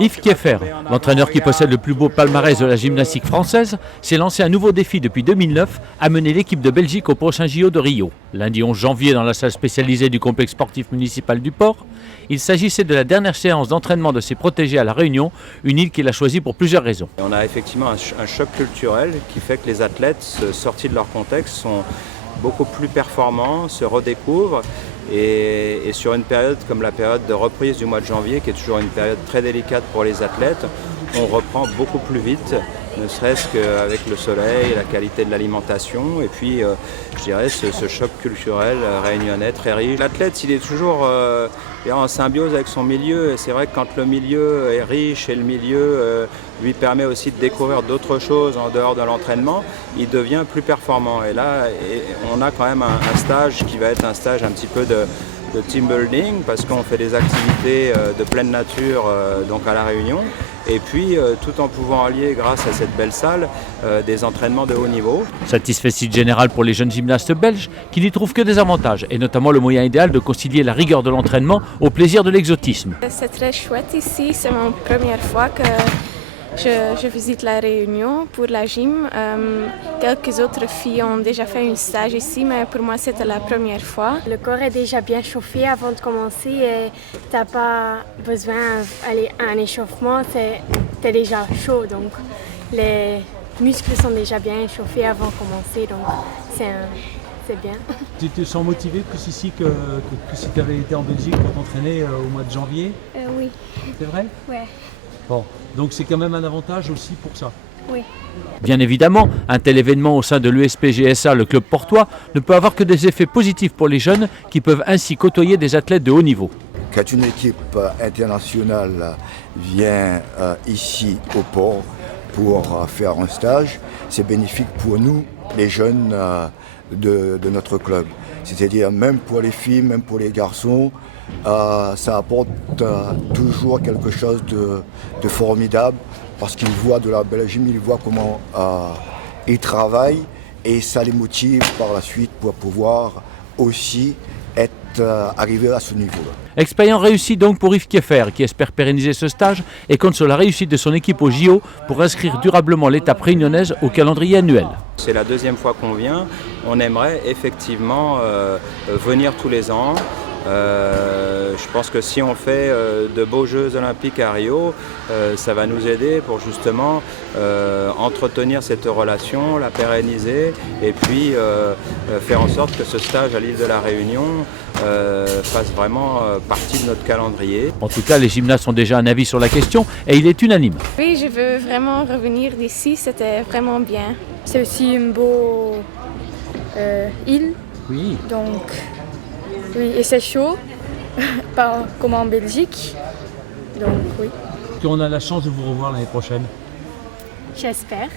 Yves Kieffer, l'entraîneur qui possède le plus beau palmarès de la gymnastique française, s'est lancé un nouveau défi depuis 2009, amener l'équipe de Belgique au prochain JO de Rio. Lundi 11 janvier, dans la salle spécialisée du complexe sportif municipal du Port, il s'agissait de la dernière séance d'entraînement de ses protégés à La Réunion, une île qu'il a choisie pour plusieurs raisons. On a effectivement un choc culturel qui fait que les athlètes, sortis de leur contexte, sont beaucoup plus performants, se redécouvrent et sur une période comme la période de reprise du mois de janvier, qui est toujours une période très délicate pour les athlètes, on reprend beaucoup plus vite, ne serait-ce qu'avec le soleil, la qualité de l'alimentation et puis je dirais ce choc culturel réunionnais très riche. L'athlète, il est toujours en symbiose avec son milieu et c'est vrai que quand le milieu est riche et le milieu lui permet aussi de découvrir d'autres choses en dehors de l'entraînement, il devient plus performant. Et là, on a quand même un stage qui va être un stage un petit peu de team building parce qu'on fait des activités de pleine nature donc à La Réunion et puis tout en pouvant allier grâce à cette belle salle des entraînements de haut niveau. Satisfecit général pour les jeunes gymnastes belges qui n'y trouvent que des avantages et notamment le moyen idéal de concilier la rigueur de l'entraînement au plaisir de l'exotisme. C'est très chouette ici, c'est ma première fois que je visite La Réunion pour la gym. Quelques autres filles ont déjà fait un stage ici, mais pour moi c'était la première fois. Le corps est déjà bien chauffé avant de commencer et tu n'as pas besoin d'aller à un échauffement, tu es déjà chaud. Donc les muscles sont déjà bien chauffés avant de commencer, donc c'est bien. Tu te sens motivé plus ici que si tu avais été en Belgique pour t'entraîner au mois de janvier? Oui. C'est vrai? Ouais. Bon, donc c'est quand même un avantage aussi pour ça. Oui. Bien évidemment, un tel événement au sein de l'USPGSA, le club portois, ne peut avoir que des effets positifs pour les jeunes qui peuvent ainsi côtoyer des athlètes de haut niveau. Quand une équipe internationale vient ici au port pour faire un stage, c'est bénéfique pour nous, les jeunes de notre club. C'est-à-dire même pour les filles, même pour les garçons, ça apporte toujours quelque chose de formidable parce qu'ils voient de la Belgique, ils voient comment ils travaillent et ça les motive par la suite pour pouvoir aussi arriver à ce niveau-là. Expérience réussie donc pour Yves Kieffer qui espère pérenniser ce stage et compte sur la réussite de son équipe au JO pour inscrire durablement l'étape réunionnaise au calendrier annuel. C'est la deuxième fois qu'on vient, on aimerait effectivement venir tous les ans. Je pense que si on fait de beaux Jeux olympiques à Rio, ça va nous aider pour justement entretenir cette relation, la pérenniser et puis faire en sorte que ce stage à l'île de la Réunion fasse vraiment partie de notre calendrier. En tout cas, les gymnastes ont déjà un avis sur la question et il est unanime. Oui, je veux vraiment revenir d'ici, c'était vraiment bien. C'est aussi une beau île. Oui. Donc, oui, et c'est chaud, pas comme en Belgique. Donc, oui. On a la chance de vous revoir l'année prochaine. J'espère.